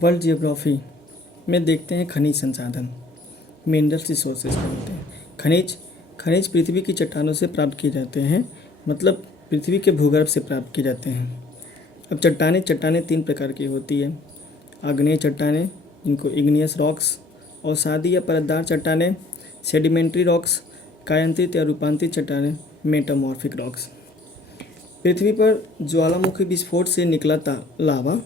World geography में देखते हैं खनिज संसाधन, मिनरल्स रिसोर्सेज क्या होते हैं। खनिज खनिज पृथ्वी की चट्टानों से प्राप्त किए जाते हैं, मतलब पृथ्वी के भूगर्भ से प्राप्त किए जाते हैं। अब चट्टानें चट्टानें तीन प्रकार की होती है। आग्नेय चट्टानें, इनको इग्नियस रॉक्स, अवसादी या परतदार चट्टानें, सेडिमेंट्री रॉक्स, कायांतरित या रूपांतरित चट्टानें, मेटामॉर्फिक रॉक्स। पृथ्वी पर ज्वालामुखी विस्फोट से निकला लावा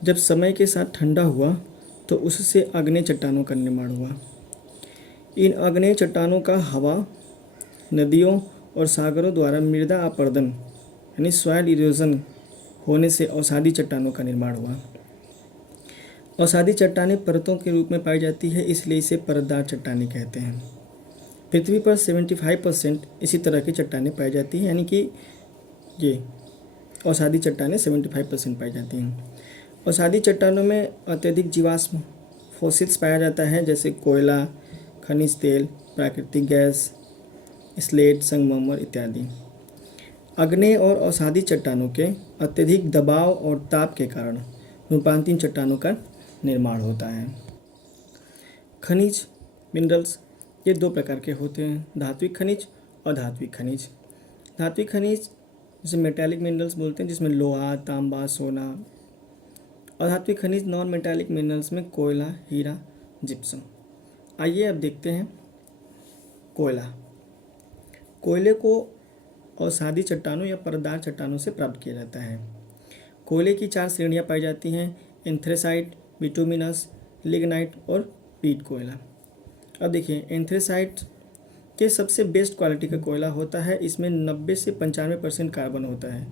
जब समय के साथ ठंडा हुआ तो उससे आग्नेय चट्टानों का निर्माण हुआ। इन आग्नेय चट्टानों का हवा, नदियों और सागरों द्वारा मृदा अपरदन यानी सॉइल इरोजन होने से अवसादी चट्टानों का निर्माण हुआ। अवसादी चट्टानें परतों के रूप में पाई जाती है, इसलिए इसे परतदार चट्टानें कहते हैं। पृथ्वी पर 75% इसी तरह की चट्टानें पाई जाती हैं, यानी कि ये अवसादी चट्टानें 75% पाई जाती हैं। अवसादी चट्टानों में अत्यधिक जीवाश्म फॉसिल्स पाया जाता है, जैसे कोयला, खनिज तेल, प्राकृतिक गैस, स्लेट, संगमरमर इत्यादि। आग्नेय और अवसादी चट्टानों के अत्यधिक दबाव और ताप के कारण रूपांतरित चट्टानों का निर्माण होता है। खनिज मिनरल्स ये दो प्रकार के होते हैं, धात्विक खनिज और अधात्विक खनिज। धात्विक खनिज जिसे मेटालिक मिनरल्स बोलते हैं, जिसमें लोहा, तांबा, सोना। अधात्विक खनिज नॉन मेटालिक मिनरल्स में कोयला, हीरा, जिप्सम। आइए अब देखते हैं कोयला। कोयले को अवसादी चट्टानों या परतदार चट्टानों से प्राप्त किया जाता है। कोयले की 4 श्रेणियां पाई जाती हैं, एंथ्रेसाइट, बिटुमिनस, लिग्नाइट और पीट कोयला। अब देखिए, एंथ्रेसाइट के सबसे बेस्ट क्वालिटी का कोयला होता है, इसमें 90 से 95% कार्बन होता है।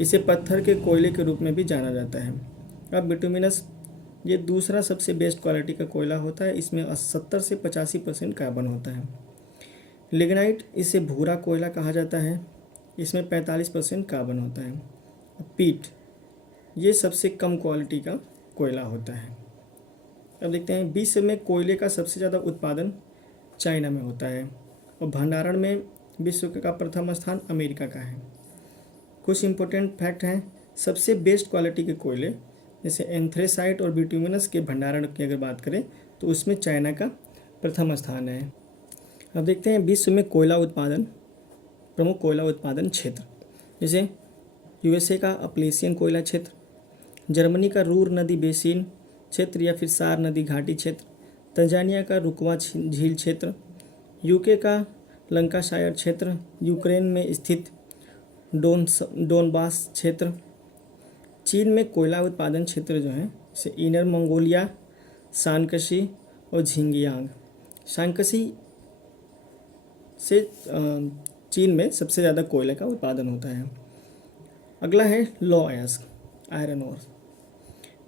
इसे पत्थर के कोयले के रूप में भी जाना जाता है। अब बिटुमिनस ये दूसरा सबसे बेस्ट क्वालिटी का कोयला होता है, इसमें 70 से 85% कार्बन होता है। लिग्नाइट इसे भूरा कोयला कहा जाता है, इसमें 45% कार्बन होता है। पीट ये सबसे कम क्वालिटी का कोयला होता है। अब देखते हैं, विश्व में कोयले का सबसे ज़्यादा उत्पादन चाइना में होता है और भंडारण में विश्व का प्रथम स्थान अमेरिका का है। कुछ इम्पोर्टेंट फैक्ट हैं। सबसे बेस्ट क्वालिटी के कोयले जैसे एंथ्रेसाइट और बिटुमिनस के भंडारण की अगर बात करें तो उसमें चाइना का प्रथम स्थान है। अब देखते हैं विश्व में कोयला उत्पादन, प्रमुख कोयला उत्पादन क्षेत्र, जैसे यूएसए का अपलेशियन कोयला क्षेत्र, जर्मनी का रूर नदी बेसिन क्षेत्र या फिर सार नदी घाटी क्षेत्र, तंजानिया का रुकवा झील क्षेत्र, यूके का लंकाशायर क्षेत्र, यूक्रेन में स्थित डोनबास क्षेत्र। चीन में कोयला उत्पादन क्षेत्र जो है जैसे इनर मंगोलिया, शानकशी और झिंगियांग। शानकशी से चीन में सबसे ज़्यादा कोयले का उत्पादन होता है। अगला है लौह अयस्क, आयरन ओर।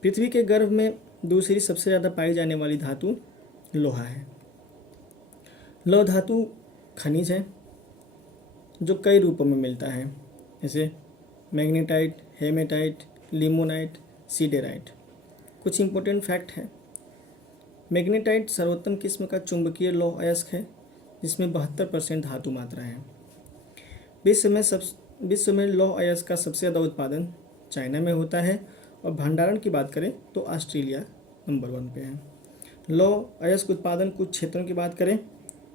पृथ्वी के गर्भ में दूसरी सबसे ज़्यादा पाई जाने वाली धातु लोहा है। लौह धातु खनिज है जो कई रूपों में मिलता है, जैसे मैग्नेटाइट, हेमेटाइट, लिमोनाइट, सीडेराइट। कुछ इम्पोर्टेंट फैक्ट है। मैग्नेटाइट सर्वोत्तम किस्म का चुंबकीय लौह अयस्क है जिसमें 72% धातु मात्रा है। विश्व में लौह अयस्क का सबसे ज़्यादा उत्पादन चाइना में होता है और भंडारण की बात करें तो ऑस्ट्रेलिया नंबर 1 पे है। लौह अयस्क उत्पादन कुछ क्षेत्रों की बात करें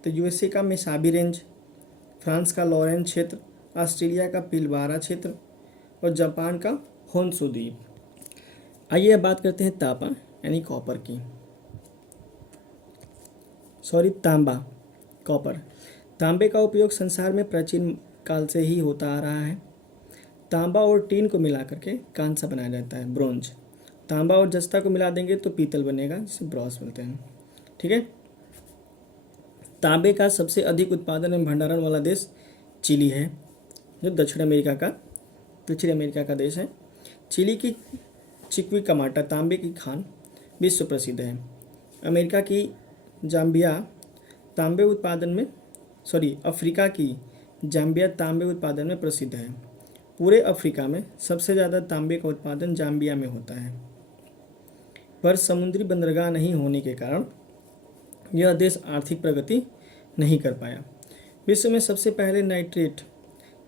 तो यूएसए का मेसाबी रेंज, फ्रांस का लॉरेन क्षेत्र, ऑस्ट्रेलिया का पिलबारा क्षेत्र और जापान का होन्शु द्वीप। आइए अब बात करते हैं तांबा यानी कॉपर की, तांबा, कॉपर। तांबे का उपयोग संसार में प्राचीन काल से ही होता आ रहा है। तांबा और टीन को मिला करके कांसा बनाया जाता है, ब्रोंज। तांबा और जस्ता को मिला देंगे तो पीतल बनेगा, जिसे ब्रॉस बोलते हैं। ठीक है। तांबे का सबसे अधिक उत्पादन एवं भंडारण वाला देश चिली है, जो दक्षिण अमेरिका का देश है। चिली की चिक्वी कमाटा तांबे की खान विश्व प्रसिद्ध है। अमेरिका की जाम्बिया तांबे उत्पादन में अफ्रीका की जाम्बिया तांबे उत्पादन में प्रसिद्ध है। पूरे अफ्रीका में सबसे ज़्यादा तांबे का उत्पादन जाम्बिया में होता है, पर समुद्री बंदरगाह नहीं होने के कारण यह देश आर्थिक प्रगति नहीं कर पाया। विश्व में सबसे पहले नाइट्रेट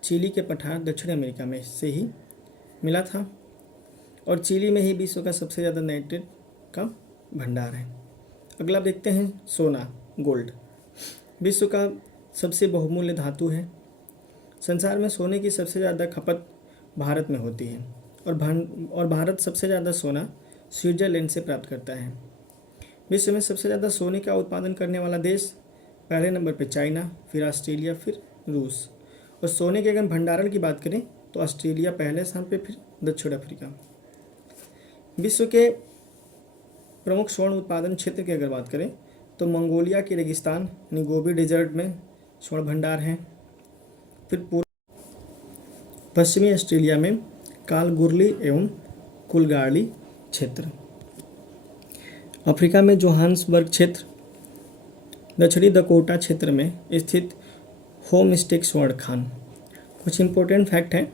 चिली के पठार दक्षिण अमेरिका में से ही मिला था। और चिली में ही विश्व का सबसे ज़्यादा नाइट्रेट का भंडार है। अगला देखते हैं सोना, गोल्ड। विश्व का सबसे बहुमूल्य धातु है। संसार में सोने की सबसे ज़्यादा खपत भारत में होती है और भारत सबसे ज़्यादा सोना स्विट्ज़रलैंड से प्राप्त करता है। विश्व में सबसे ज़्यादा सोने का उत्पादन करने वाला देश पहले नंबर पे चाइना, फिर ऑस्ट्रेलिया, फिर रूस। और सोने के अगर भंडारण की बात करें तो ऑस्ट्रेलिया पहले स्थान पे, फिर दक्षिण अफ्रीका। विश्व के प्रमुख स्वर्ण उत्पादन क्षेत्र की अगर बात करें तो मंगोलिया के रेगिस्तान यानी गोबी डेजर्ट में स्वर्ण भंडार है। फिर पश्चिमी ऑस्ट्रेलिया में कालगुरली एवं कुलगाली क्षेत्र। अफ्रीका में जोहान्सबर्ग क्षेत्र, दक्षिणी दकोटा क्षेत्र में स्थित होमस्टेक स्वर्ण खान। कुछ इंपॉर्टेंट फैक्ट हैं,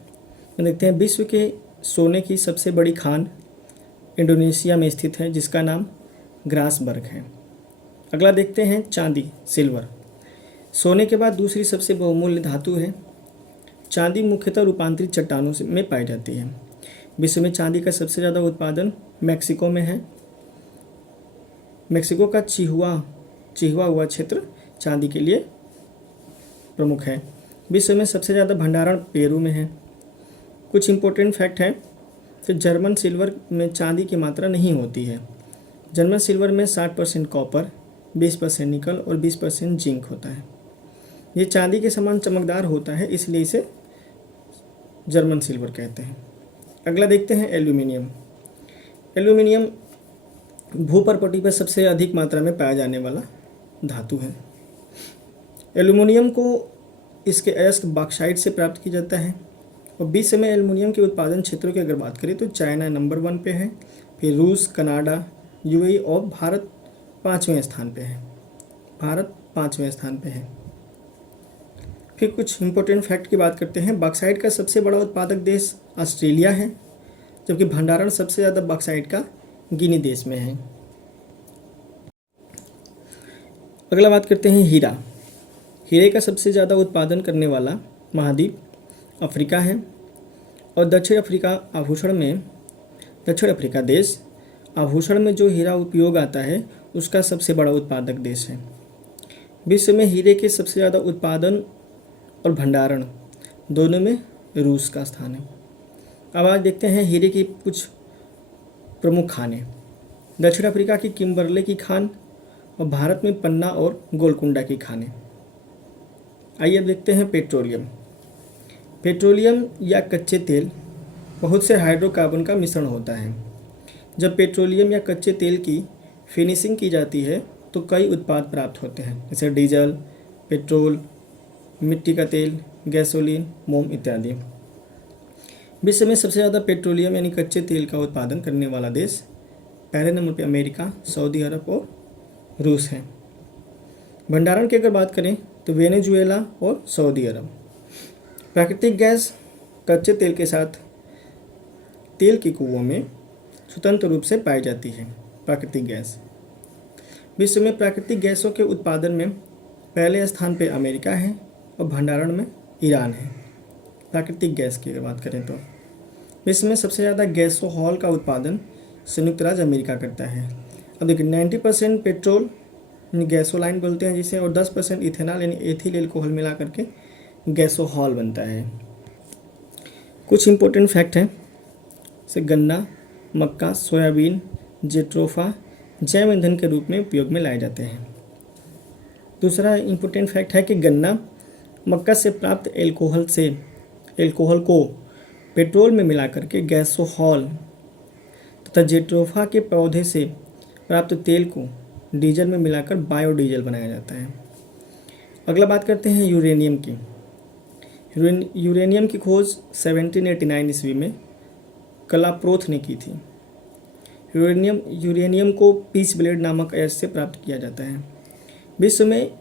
देखते हैं। विश्व के सोने की सबसे बड़ी खान इंडोनेशिया में स्थित है जिसका नाम ग्रासबर्ग है। अगला देखते हैं चांदी, सिल्वर। सोने के बाद दूसरी सबसे बहुमूल्य धातु है। चांदी मुख्यतः रूपांतरित चट्टानों में पाई जाती है। विश्व में चांदी का सबसे ज़्यादा उत्पादन मैक्सिको में है। मैक्सिको का चिहुआ हुआ क्षेत्र चांदी के लिए प्रमुख है। विश्व में सबसे ज़्यादा भंडारण पेरू में है। कुछ इंपॉर्टेंट फैक्ट है कि जर्मन सिल्वर में चांदी की मात्रा नहीं होती है। जर्मन सिल्वर में 60% कॉपर, 20% निकल और 20% जिंक होता है। ये चांदी के समान चमकदार होता है, इसलिए इसे जर्मन सिल्वर कहते हैं। अगला देखते हैं एल्यूमिनियम। एल्यूमिनियम भूपर्पटी पर सबसे अधिक मात्रा में पाया जाने वाला धातु है। एल्यूमिनियम को इसके अयस्क बॉक्साइट से प्राप्त किया जाता है। और विश्व में एल्यूमिनियम के उत्पादन क्षेत्रों की अगर बात करें तो चाइना नंबर 1 पे है, फिर रूस, कनाडा, यूएई और भारत 5वें स्थान पे है। भारत 5वें स्थान पे है। फिर कुछ इंपॉर्टेंट फैक्ट की बात करते हैं। बॉक्साइट का सबसे बड़ा उत्पादक देश ऑस्ट्रेलिया है, जबकि भंडारण सबसे ज़्यादा बॉक्साइट का गिनी देश में है। अगला बात करते हैं हीरा। हीरे का सबसे ज़्यादा उत्पादन करने वाला महाद्वीप अफ्रीका है और दक्षिण अफ्रीका देश आभूषण में जो हीरा उपयोग आता है उसका सबसे बड़ा उत्पादक देश है। विश्व में हीरे के सबसे ज़्यादा उत्पादन और भंडारण दोनों में रूस का स्थान है। अब आज देखते हैं हीरे की कुछ प्रमुख खानें। दक्षिण अफ्रीका की किम्बरले की खान और भारत में पन्ना और गोलकुंडा की खानें। आइए अब देखते हैं पेट्रोलियम या कच्चे तेल बहुत से हाइड्रोकार्बन का मिश्रण होता है। जब पेट्रोलियम या कच्चे तेल की फिनिशिंग की जाती है तो कई उत्पाद प्राप्त होते हैं, जैसे डीजल, पेट्रोल, मिट्टी का तेल, गैसोलीन, मोम इत्यादि। विश्व में सबसे ज़्यादा पेट्रोलियम यानी कच्चे तेल का उत्पादन करने वाला देश पहले नंबर पर अमेरिका, सऊदी अरब और रूस है। भंडारण की अगर बात करें तो वेनेजुएला और सऊदी अरब। प्राकृतिक गैस कच्चे तेल के साथ तेल के कुओं में स्वतंत्र रूप से पाई जाती है। प्राकृतिक गैस विश्व में प्राकृतिक गैसों के उत्पादन में पहले स्थान पर अमेरिका है और भंडारण में ईरान है। प्राकृतिक गैस की अगर बात करें तो विश्व में सबसे ज़्यादा गैसोहॉल का उत्पादन संयुक्त राज्य अमेरिका करता है। अब देखिए 90% पेट्रोल यानी गैसोलाइन बोलते हैं जिसे, और 10% इथेनॉल यानी एथिल एल्कोहल मिला करके गैसोहॉल बनता है। कुछ इंपॉर्टेंट फैक्ट हैं, जैसे गन्ना, मक्का, सोयाबीन, जेट्रोफा जैव ईंधन के रूप में उपयोग में लाए जाते हैं। दूसरा इंपॉर्टेंट फैक्ट है कि गन्ना मक्का से प्राप्त एल्कोहल को पेट्रोल में मिला करके गैसोहॉल तथा जेट्रोफा के पौधे से प्राप्त तेल को डीजल में मिलाकर बायोडीजल बनाया जाता है। अगला बात करते हैं यूरेनियम की। यूरेनियम की खोज 1789 ईस्वी में कलाप्रोथ ने की थी। यूरेनियम को पीच ब्लेड नामक अयस्क से प्राप्त किया जाता है। विश्व में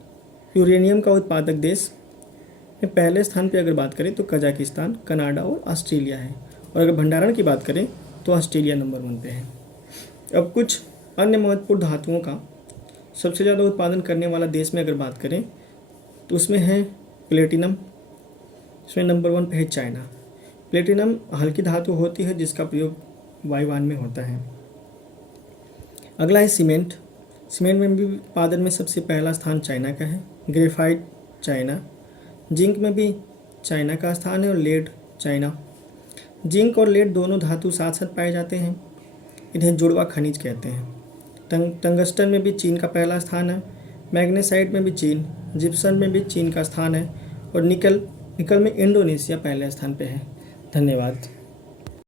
यूरेनियम का उत्पादक देश में पहले स्थान पर अगर बात करें तो कजाकिस्तान, कनाडा और ऑस्ट्रेलिया है, और अगर भंडारण की बात करें तो ऑस्ट्रेलिया नंबर 1 पे है। अब कुछ अन्य महत्वपूर्ण धातुओं का सबसे ज़्यादा उत्पादन करने वाला देश में अगर बात करें तो उसमें है प्लेटिनम। इसमें नंबर 1 पे है चाइना। प्लेटिनम हल्की धातु होती है जिसका प्रयोग वायुयान में होता है। अगला है सीमेंट। सीमेंट में भी उत्पादन में सबसे पहला स्थान चाइना का है। ग्रेफाइट चाइना, जिंक में भी चाइना का स्थान है और लेड चाइना। जिंक और लेड दोनों धातु साथ साथ पाए जाते हैं, इन्हें जुड़वा खनिज कहते हैं। टंगस्टन में भी चीन का पहला स्थान है। मैग्नेसाइट में भी चीन, जिप्सम में भी चीन का स्थान है और निकल में इंडोनेशिया पहले स्थान पे है। धन्यवाद।